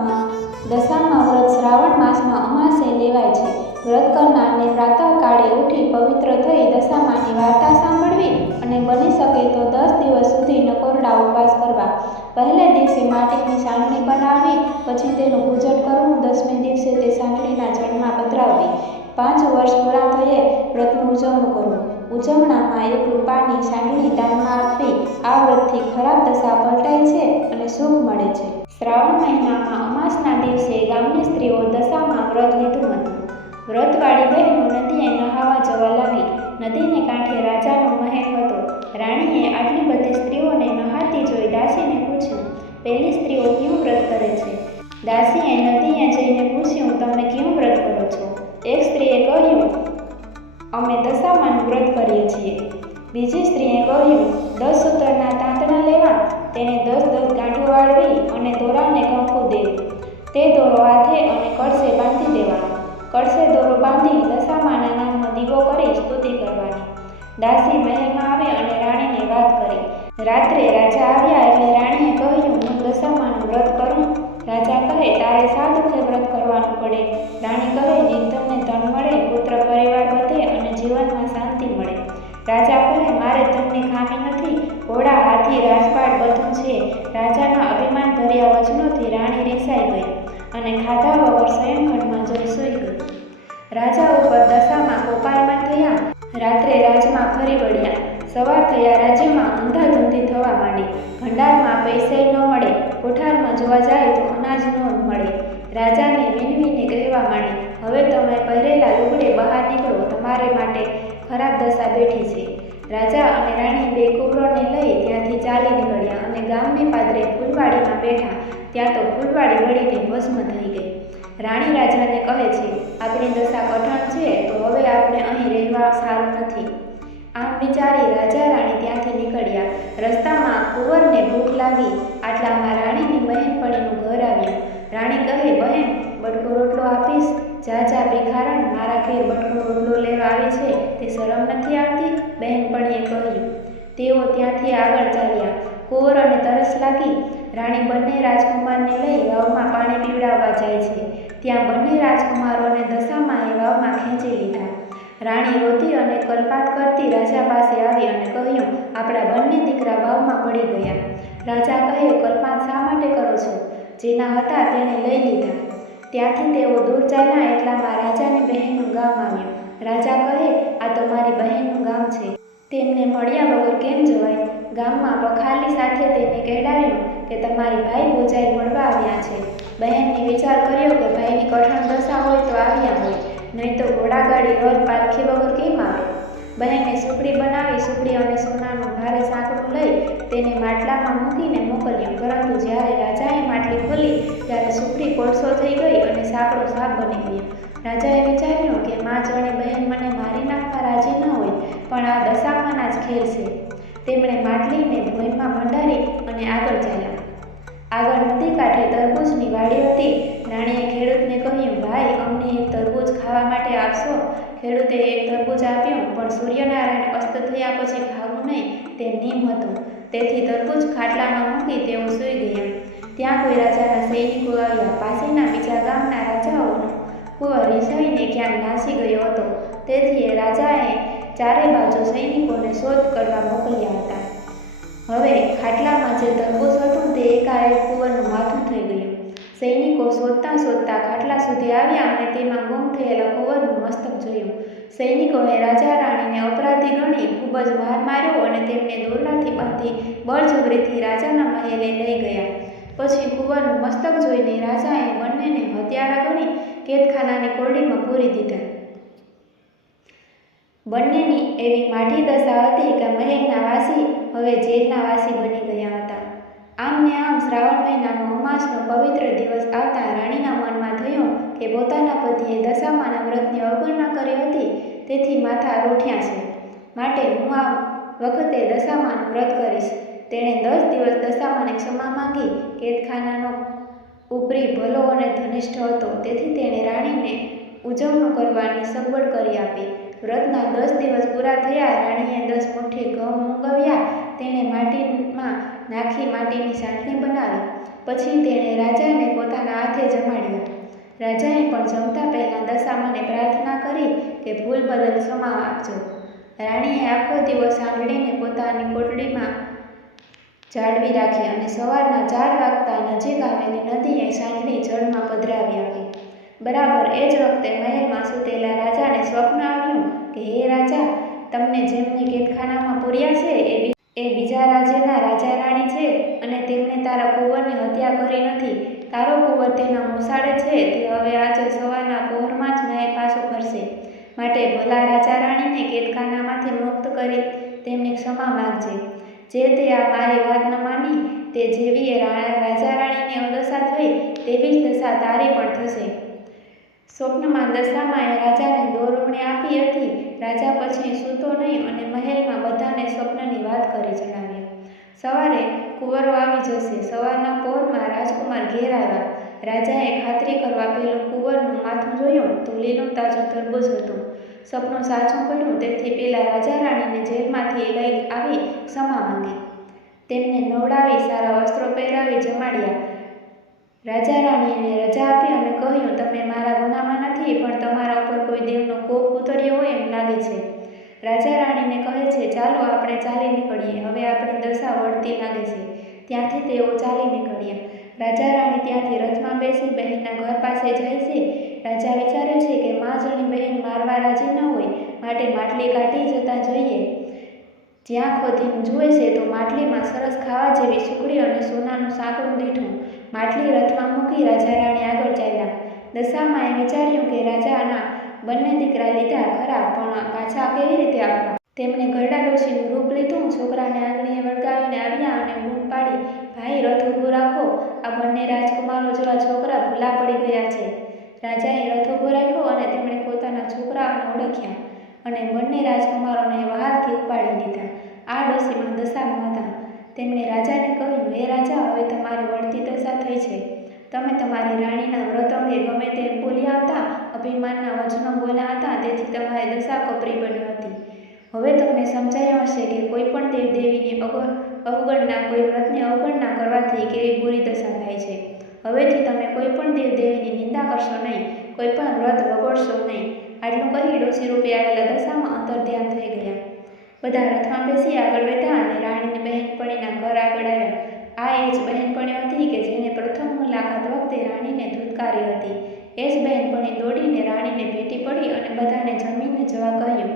ગામમાં દશામાં વ્રત શ્રાવણ માસમાં અમાસે લેવાય છે. વ્રત કરનારને પ્રાતઃકાળે ઉઠી પવિત્ર થઈ દશામાની વાર્તા સાંભળવી અને બની શકે તો 10 દિવસ સુધી નકોરડા ઉપવાસ કરવા. પહેલે દિવસે માટીની સાંકળી બનાવવી, પછી તેનું પૂજન કરવું. 10મે દિવસે તે સાંકળીના જળમાં પધરાવવી. 5 વર્ષ પૂરા થયે વ્રતનું ઉજવણું કરવું. ઉજવણામાં 1 રૂપાની સાંકળી દાનમાં આપવી. આ વ્રતથી ખરાબ દશા પલટાય છે અને સુખ મળે છે. શ્રાવણ મહિનામાં અમાસના દિવસે ગામની સ્ત્રીઓ દશામાં વ્રત લીધું હતું. વ્રતવાળી બહેનો નદીએ નહાવા જવા લાગી. નદીને કાંઠે રાજાનો મહેલ હતો. રાણીએ આટલી બધી સ્ત્રીઓને નહાતી જોઈ દાસીને પૂછ્યું, પેલી સ્ત્રીઓ કેવું વ્રત કરે છે? દાસીએ નદીએ જઈને પૂછ્યું, તમે કેવું વ્રત કરો છો? એક સ્ત્રીએ કહ્યું, અમે દશામાનું વ્રત કરીએ છીએ. બીજી સ્ત્રીએ કહ્યું, 10 સૂતરના તાંતણા લેવા, તેને 10 ગાંઠો વાળવી અને દોરાને કંકુ દેવું. તે દોરો હાથે અને કળશે બાંધી દેવાનો. કળશે દોરો બાંધી દશામાના નામનો દીવો કરી સ્તુતિ કરવાની. દાસી મહેલમાં આવી અને રાણીને વાત કરી. રાત્રે રાજા આવ્યા એટલે રાણીએ કહ્યું, હું દશામાનું વ્રત કરું? રાજા કહે, તારે શા દુઃખે વ્રત કરવાનું પડે? રાણી કહે, નિર્ધનને ધન મળે, પુત્ર પરિવાર વધે અને જીવનમાં શાંતિ મળે. રાજા કહે, મારે ધનની ખામી નથી, ઘોડા, હાથી, રાજપાટ બધું છે. રાજાના અભિમાન ભર્યા વચનોથી રાણી રીસાઈ ગઈ અને ખાધા વગર શયનખંડમાં જઈ સૂઈ ગઈ. રાજા ઉપર દશામાં કોપાયમાન થયા. રાત્રે રાજમાં ફરી વળ્યા. સવાર થયા રાજ્યમાં અંધાધૂંધી થવા માંડી. ભંડારમાં પૈસાય ન મળે, કોઠારમાં જોવા જાય તો અનાજ ન મળે. રાજાને વિનવીને કહેવા માંડી, હવે તમે પહેરેલા લુગડે બહાર નીકળો, તમારે માટે ખરાબ દશા બેઠી છે. રાજા અને રાણી 2 કુંવરોને લઈ ત્યાંથી ચાલી નીકળ્યા અને ગામની પાદરે ફૂલવાડીમાં બેઠા. ત્યાં તો ફૂલવાડી બળીને ભસ્મ થઈ ગઈ. રાણી રાજાને કહે છે, આપણી દશા કઠણ છે, તો હવે આપણે અહીં રહેવા સારું નથી. આમ વિચારી રાજા રાણી ત્યાંથી નીકળ્યા. રસ્તામાં કુંવરને ભૂખ લાગી. આટલામાં રાણીની બહેનપણીનું ઘર આવ્યું. રાણી કહે, બહેન, બટકો રોટલો આપીશ? જા ભિખારણ, મારા ઘેર બટકો રોટલો લેવા આવી છે, તે શરમ નથી આવતી? બહેનપણીએ કહ્યું. તેઓ ત્યાંથી આગળ ચાલ્યા. કુંવરોને તરસ લાગી. રાણી બંને રાજકુમારને લઈ વાવમાં પાણી પીવડાવવા જાય છે. ત્યાં બંને રાજકુમારોને દશામાએ વાવમાં ખેંચી લીધા. રાણી રોતી અને કલ્પાત કરતી રાજા પાસે આવી અને કહ્યું, આપણા બંને દીકરા વાવમાં પડી ગયા. રાજા કહે, કલ્પાત શા માટે કરો છો? જેના હતા તેને લઈ લીધા. ત્યાંથી તેઓ દૂર ચાલ્યા એટલામાં રાજાની બહેનનું ગામ આવ્યું. રાજા કહે, આ તો મારી બહેનનું ગામ છે, તેમને મળ્યા વગર કેમ જવાય? ગામમાં પખાલી સાથે તેને કહેડાવ્યું કે તમારી ભાઈ ભોજાઈ મળવા આવ્યા છે. બહેનને વિચાર કર્યો કે ભાઈની કઠણ દશા હોય તો આવ્યા હોય, નહીં તો ઘોડાગાડી રથ પાલખી વગર કેમ આવે? બહેને સુખડી બનાવી. સુખડી અને સોનાનું ભારે સાંકળું લઈ તેને માટલામાં મૂકીને મોકલ્યું. પરંતુ જ્યારે રાજાએ માટલી ખોલી ત્યારે સુખડી કોળસો થઈ ગઈ અને સાંકળો સાપ બની ગયો. રાજાએ વિચાર્યું કે માં જાણે બહેન મને મારી નાખવા રાજી ન હોય, પણ આ દશામાના જ ખેલ છે. તેમણે માટલીને ભોંયમાં ભંડારી અને આગળ ચાલ્યા. આગળ નદી કાંઠે તરબૂચની વાડી હતી. રાણીએ ખેડૂતને કહ્યું, ભાઈ, અમને એક તરબૂચ ખાવા માટે આપશો? ખેડૂતે એક તરબૂચ આપ્યું, પણ સૂર્યનારાયણ અસ્ત થયા પછી ખાવું નહીં તે નિયમ હતું. તેથી તરબૂચ ખાટલામાં મૂકી તેઓ સૂઈ ગયા. ત્યાં કોઈ રાજાના સૈનિકો આવ્યા. પાસેના બીજા ગામના રાજાઓનો કુંવર રીસાઈને ક્યાંક નાસી ગયો હતો. તેથી રાજાએ ચારે બાજુ સૈનિકોને શોધ કરવા મોકલ્યા હતા. હવે ખાટલામાં જે તરબૂચ હતું તે એકાએક કુંવરનું માથું થઈ ગયું. સૈનિકો શોધતા ખાટલા સુધી આવ્યા અને તેમાં ગુમ થયેલા કુંવરનું મસ્તક જોયું. સૈનિકોએ રાજા રાણીને અપરાધી ગણી ખૂબ જ માર માર્યો અને તેમને દોરડાથી બાંધી બળજબરીથી રાજાના મહેલે લઈ ગયા. પછી કુંવરનું મસ્તક જોઈને રાજાએ બંનેને હત્યારા ગણી કેદખાનાની કોરડીમાં પૂરી દીધા. બંનેની એવી માઠી દશા હતી કે મહેલના વાસી હવે જેલના વાસી બની ગયા હતા. આમ ને આમ શ્રાવણ મહિનાનો અમાસનો પવિત્ર દિવસ આવતા રાણીના મનમાં થયું કે પોતાના પતિએ દશામાના વ્રતની અવગણના કરી હતી, તેથી માથા રૂઠ્યા છે, માટે હું આ વખતે દશામાનું વ્રત કરીશ. તેણે 10 દિવસ દશામાને ક્ષમા માંગી. કેદખાનાનો ઉપરી ભલો અને ધનિષ્ઠ હતો, તેથી તેણે રાણીને ઉજવણું કરવાની સગવડ કરી આપી. વ્રતના 10 દિવસ પૂરા થયા. રાણીએ 10 મુઠ્ઠી ઘઉં મૂંગવ્યા. તેણે માટીમાં નાખી માટીની સાંઠણી બનાવી. પછી તેણે રાજાને પોતાના હાથે જમાડ્યા. રાજાએ પણ જમતા પહેલાં દશામાને પ્રાર્થના કરી કે ભૂલ બદલ ક્ષમા આપજો. રાણીએ આખો દિવસ સાંભળીને પોતાની કોટડીમાં જાળવી રાખી અને સવારના 4 વાગતા નજીક આવેલી નદીએ સાંઠણી જળમાં પધરાવી આવી. બરાબર એ જ વખતે મહેલમાં સૂતેલા રાજાને સ્વપ્ન આવ્યું કે હે રાજા, તમને જેમને કેદખાનામાં પૂર્યા છે એ બીજા રાજ્યના રાજા રાણી છે અને તેમણે તારા કુંવરની હત્યા કરી નથી. તારો કુંવર તેના મોસાળે છે. તે હવે આજે સવારના પહોરમાં જ મહેલ પાછો ફરશે. માટે ભલા રાજા રાણીને કેદખાનામાંથી મુક્ત કરી તેમની ક્ષમા માંગજે. જે તે આ મારી વાત ન માની તે જેવી રાજા રાણીની અવદશા થઈ તેવી જ દશા તારી પણ થશે. સ્વપ્નમાં દશામાએ રાજાને દોરવણી આપી હતી. રાજા પછી સૂતો નહીં અને મહેલમાં બધાને સ્વપ્નની વાત કરી જણાવી. સવારે કુંવરો આવી જશે. સવારના પહોરમાં રાજકુમાર ઘેર આવ્યા. રાજાએ ખાતરી કરવા પેલું કુંવરનું માથું જોયું તો લીલું તાજું તરબૂચ હતું. સપનું સાચું પડ્યું તેથી પેલા રાજા રાણીને જેલમાંથી લઈ આવી ક્ષમા માંગી. તેમને નવડાવી સારા વસ્ત્રો પહેરાવી જમાડ્યા. રાજા રાણીને રજા આપી અને કહ્યું, તમે મારા ગુનામાં નથી, પણ તમારા ઉપર કોઈ દેવનો કોપ ઉતર્યો હોય એમ લાગે છે. રાજા રાણીને કહે છે, ચાલો આપણે ચાલી નીકળીએ. હવે આપણી દશા વળતી લાગે છે. ત્યાંથી તેઓ ચાલી નીકળ્યા. રાજા રાણી ત્યાંથી રથમાં બેસી બહેનના ઘર પાસે જાય છે. રાજા વિચારે છે કે જણી બહેન મારવા રાજી ન હોય, માટે માટલી કાઢી જતા જોઈએ. જ્યાં ખોદીને જુએ છે તો માટલીમાં સરસ ખાવા જેવી સુખડી અને સોનાનું સાંકડું દીઠું. માટલી રથમાં મૂકી રાજા રાણી આગળ ચાલ્યા. દશામાએ વિચાર્યું કે રાજાના બંને દીકરા લીધા ખરા, પણ પાછા કેવી રીતે આપવા? તેમણે ગરડા ડોશીનું રૂપ લીધું. છોકરાને આંગળીએ વળગાવીને આવ્યા અને બૂમ પાડી, ભાઈ રથ ઊભો રાખો. આ બંને રાજકુમારો જેવા છોકરા ભૂલા પડી ગયા છે. રાજાએ રથ ઊભો રાખ્યો અને તેમણે પોતાના છોકરાઓને ઓળખ્યા અને બંને રાજકુમારોને વહાલથી ઉપાડી લીધા. આ ડોશીમાં દશામાં હતા. તેમણે રાજાને કહ્યું, હે રાજા, હવે તમારી વળતી દશા થઈ છે. તમે તમારી રાણીના વ્રત અંગે ગમે તેમ બોલ્યા હતા, અભિમાનના વચનો બોલ્યા હતા, તેથી તમારી દશા કપરી બની હતી. હવે તમને સમજાયું હશે કે કોઈ પણ દેવદેવીની અવગણના, કોઈ વ્રતની અવગણના કરવાથી કેવી બુરી દશા થાય છે. હવેથી તમે કોઈ પણ દેવદેવીની નિંદા કરશો નહીં, કોઈ પણ વ્રત વગોડશો નહીં. આટલું કહી ડોશી રૂપે આવેલા દશામાં અંતર્ધ્યાન થઈ ગયા. બધા રથમાં બેસી આગળ વધ્યા અને રાણીની બહેનપણીના ઘર આગળ આવ્યા. આ એ જ બહેનપણી હતી કે જેને પ્રથમ મુલાકાત વખતે રાણીને ધૂતકારી હતી. એ જ બહેનપણી દોડીને રાણીને ભેટી પડી અને બધાને જમીને જવા કહ્યું.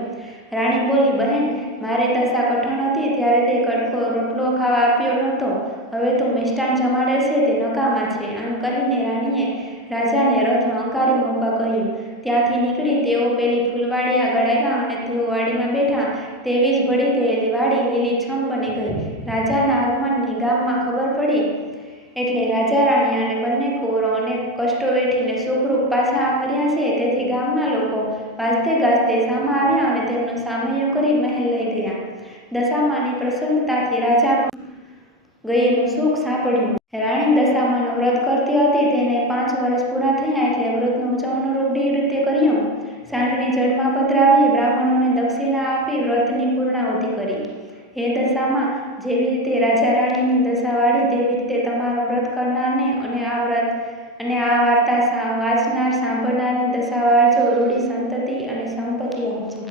રાણી બોલી, બહેન, મારે દશા કઠણ હતી ત્યારે તે કડકો રોટલો ખાવા આપ્યો નહોતો. હવે તો મિષ્ટાન જમાડે છે તે નકામા છે. આમ કહીને રાણીએ રાજાને રથમાં અંકારી મૂકવા કહ્યું. ત્યાંથી નીકળી તેઓ પેલી ફૂલવાડી આગળ આવ્યા અને તેઓ વાડીમાં બેઠા તેવી જ ભળી ગયેલી વાડી લીલીછમ બની ગઈ. રાજાના આગમનની ગામમાં ખબર પડી એટલે રાજા રાણી અને બંને કુંવરો અનેક કષ્ટો વેઠીને સુખરૂપ પાછા ફર્યા છે. તેથી ગામના લોકો વાજતે ગાજતે સામા આવ્યા અને તેમનું સામૈયું કરી મહેલ લઈ ગયા. દશામાની પ્રસન્નતાથી રાજાનું ગયેલું સુખ સાંપડ્યું. રાણી દશામાનું વ્રત કરતી હતી. તેને 5 વર્ષ પૂરા થયા એટલે વ્રતનું ઉજવણું રૂઢી રીતે કર્યું. સાંઠણી જળમાં પધરાવી, બ્રાહ્મણોને દક્ષિણા આપી વ્રતની પૂર્ણાહુતિ કરી. હે દશામાં, જેવી રીતે રાજા રાણીની દશા વાળી તેવી રીતે તમારું વ્રત કરનારને અને આ વાર્તા વાંચનાર સાંભળનારની દશા વાળજો. રૂડી સંતતિ અને સંપત્તિ આપજો.